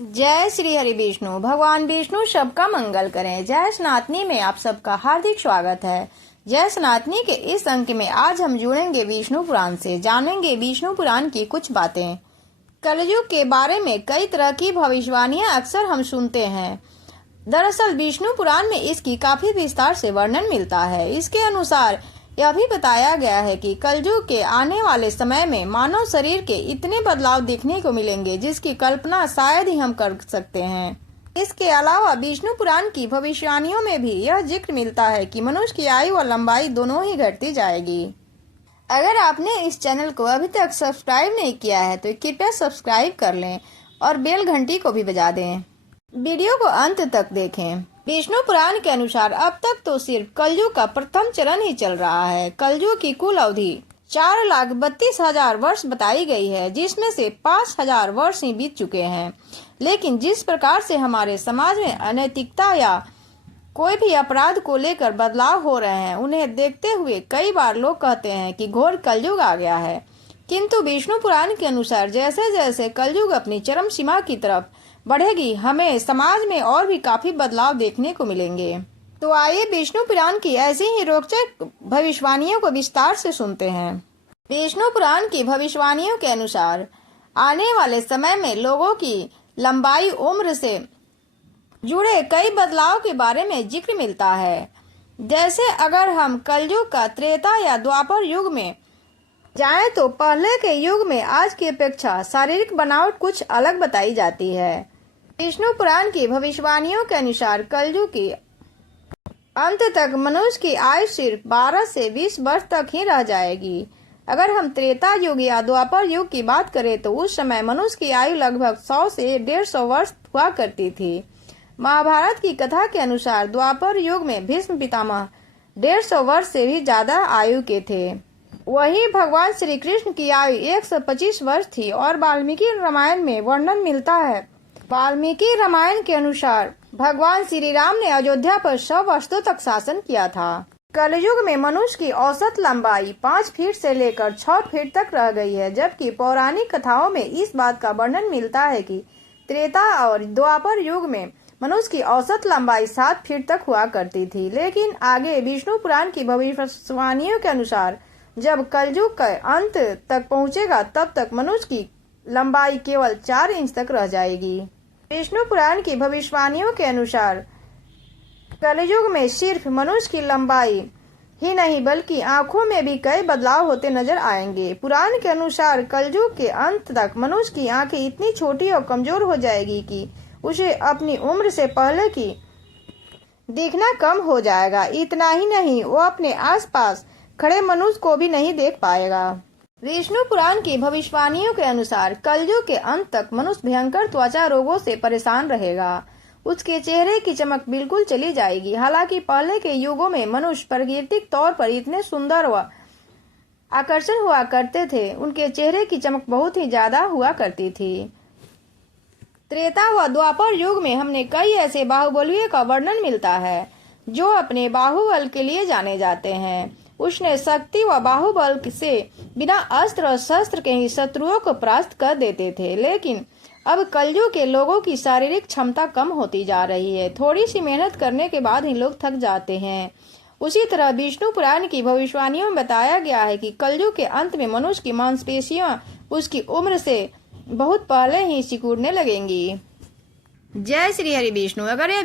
जय श्री हरि विष्णु। भगवान विष्णु सबका मंगल करें। जय सनातनी में आप सबका हार्दिक स्वागत है। जय सनातनी के इस अंक में आज हम जुड़ेंगे विष्णु पुराण से, जानेंगे विष्णु पुराण की कुछ बातें। कलयुग के बारे में कई तरह की भविष्यवाणियां अक्सर हम सुनते हैं। दरअसल विष्णु पुराण में इसकी काफी विस्तार से वर्णन मिलता है। इसके अनुसार यह भी बताया गया है कि कलयुग के आने वाले समय में मानव शरीर के इतने बदलाव देखने को मिलेंगे जिसकी कल्पना शायद ही हम कर सकते हैं। इसके अलावा विष्णु पुराण की भविष्यवाणियों में भी यह जिक्र मिलता है कि मनुष्य की आयु और लंबाई दोनों ही घटती जाएगी। अगर आपने इस चैनल को अभी तक सब्सक्राइब नहीं किया है तो कृपया सब्सक्राइब कर लें और बेल घंटी को भी बजा दें। वीडियो को अंत तक देखें। विष्णु पुराण के अनुसार अब तक तो सिर्फ कलयुग का प्रथम चरण ही चल रहा है। कलयुग की कुल अवधि 4,32,000 वर्ष बताई गई है, जिसमें से 5,000 वर्ष ही बीत चुके हैं। लेकिन जिस प्रकार से हमारे समाज में अनैतिकता या कोई भी अपराध को लेकर बदलाव हो रहे हैं, उन्हें देखते हुए कई बार लोग कहते हैं कि घोर कलयुग आ गया है। किंतु विष्णु पुराण के अनुसार जैसे जैसे कलयुग अपनी चरम सीमा की तरफ बढ़ेगी, हमें समाज में और भी काफी बदलाव देखने को मिलेंगे। तो आइए विष्णु पुराण की ऐसी ही रोचक भविष्यवाणियों को विस्तार से सुनते हैं। विष्णु पुराण की भविष्यवाणियों के अनुसार आने वाले समय में लोगों की लंबाई, उम्र से जुड़े कई बदलाव के बारे में जिक्र मिलता है। जैसे अगर हम कलयुग का त्रेता या द्वापर युग में जाएं तो पहले के युग में आज की अपेक्षा शारीरिक बनावट कुछ अलग बताई जाती है। विष्णु पुराण की भविष्यवाणियों के अनुसार कलयुग के अंत तक मनुष्य की आयु सिर्फ 12 से 20 वर्ष तक ही रह जाएगी। अगर हम त्रेता युग या द्वापर युग की बात करें तो उस समय मनुष्य की आयु लगभग 100 से 150 वर्ष हुआ करती थी। महाभारत की कथा के अनुसार द्वापर युग में भीष्म पितामह 150 वर्ष से भी ज्यादा आयु के थे। वहीं भगवान श्री कृष्ण की आयु 125 वर्ष थी और वाल्मीकि रामायण में वर्णन मिलता है। वाल्मीकि रामायण के अनुसार भगवान श्री राम ने अयोध्या पर 100 वर्षों तक शासन किया था। कलयुग में मनुष्य की औसत लंबाई 5 फीट से लेकर 6 फीट तक रह गई है, जबकि पौराणिक कथाओं में इस बात का वर्णन मिलता है कि त्रेता और द्वापर युग में मनुष्य की औसत लंबाई 7 फीट तक हुआ करती थी। लेकिन आगे विष्णु पुराण की भविष्यवाणियों के अनुसार जब कलयुग का अंत तक पहुंचेगा तब तक मनुष्य की लंबाई केवल 4 इंच तक रह जाएगी। विष्णु पुराण की भविष्यवाणियों के अनुसार कलयुग में सिर्फ मनुष्य की लंबाई ही नहीं बल्कि आंखों में भी कई बदलाव होते नजर आएंगे। पुराण के अनुसार कलयुग के अंत तक मनुष्य की आंखें इतनी छोटी और कमजोर हो जाएगी कि उसे अपनी उम्र से पहले की दिखना कम हो जाएगा। इतना ही नहीं, वो अपने आसपास खड़े मनुष्य को भी नहीं देख पाएगा। विष्णु पुराण की भविष्यवाणियों के अनुसार कलयुग के अंत तक मनुष्य भयंकर त्वचा रोगों से परेशान रहेगा। उसके चेहरे की चमक बिल्कुल चली जाएगी। हालांकि पहले के युगों में मनुष्य प्राकृतिक तौर पर इतने सुंदर व आकर्षण हुआ करते थे, उनके चेहरे की चमक बहुत ही ज्यादा हुआ करती थी। त्रेता व द्वापर युग में हमने कई ऐसे बाहुबलियों का वर्णन मिलता है जो अपने बाहुबल के लिए जाने जाते हैं। उसने शक्ति व बाहुबल से बिना अस्त्र और शस्त्र के ही शत्रुओं को परास्त कर देते थे। लेकिन अब कलयुग के लोगों की शारीरिक क्षमता कम होती जा रही है। थोड़ी सी मेहनत करने के बाद ही लोग थक जाते हैं। उसी तरह विष्णु पुराण की भविष्यवाणियों में बताया गया है कि कलयुग के अंत में मनुष्य की मांसपेशियां उसकी उम्र से बहुत पहले ही सिकुड़ने लगेंगी। जय श्री हरि विष्णु। अगर यह